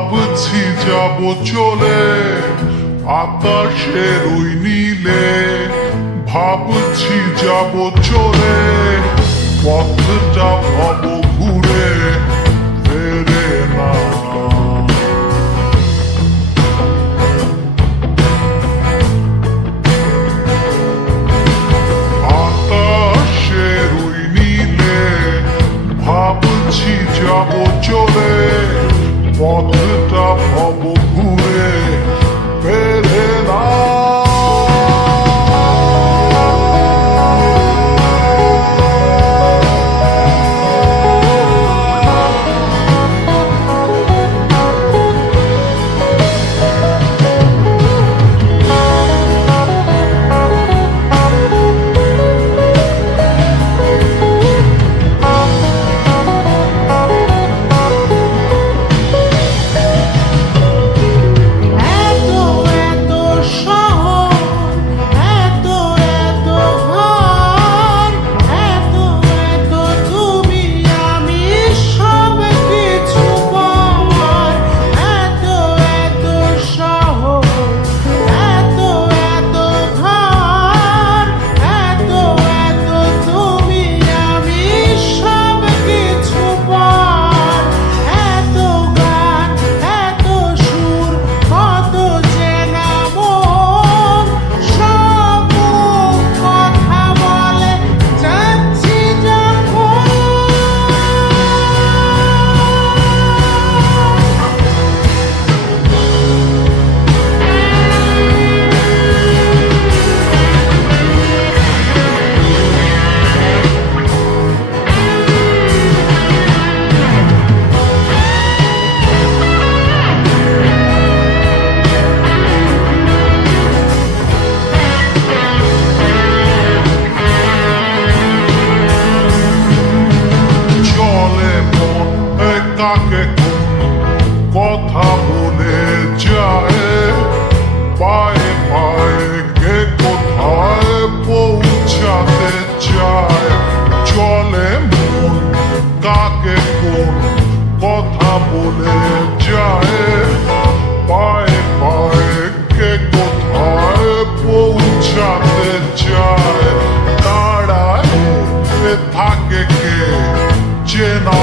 ভাবছি যাব চলে আকাশের ওই নীলে, ভাবছি যাব চলে পথটা ভাব ঘুরে ফেরে না। আকাশের ওই নীলে ভাবছি যাব চলে পথটা ভাব ঘুরে ফেরে না। কাকে কথা বলে যায় পায়ে পায়ে কে কোথায় পৌঁছাতে চায়। চলে মন কাকে কোন কথা বলে যায় পায়ে পায়ে কে কোথায় পৌঁছাতে চায়। দাঁড়ায় থাকে কে চেনা